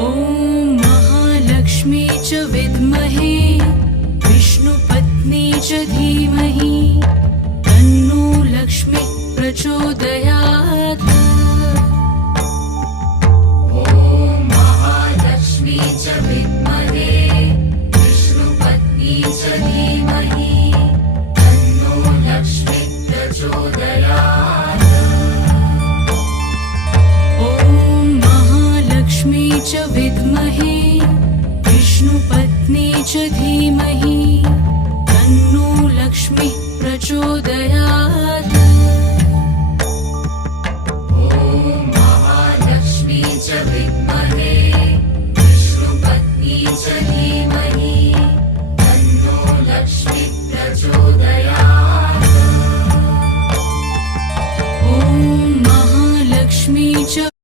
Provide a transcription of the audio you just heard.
ॐ महालक्ष्मी च विद्महे विष्णुपत्नी च धीमहि तन्नो लक्ष्मी प्रचोदयात्। ॐ महालक्ष्मी च विद्महे विष्णुपत्नी च धीमहि तन्नो लक्ष्मी प्रचोदयात्। ॐ महालक्ष्मी च विद्महे विष्णुपत्नी च धीमहि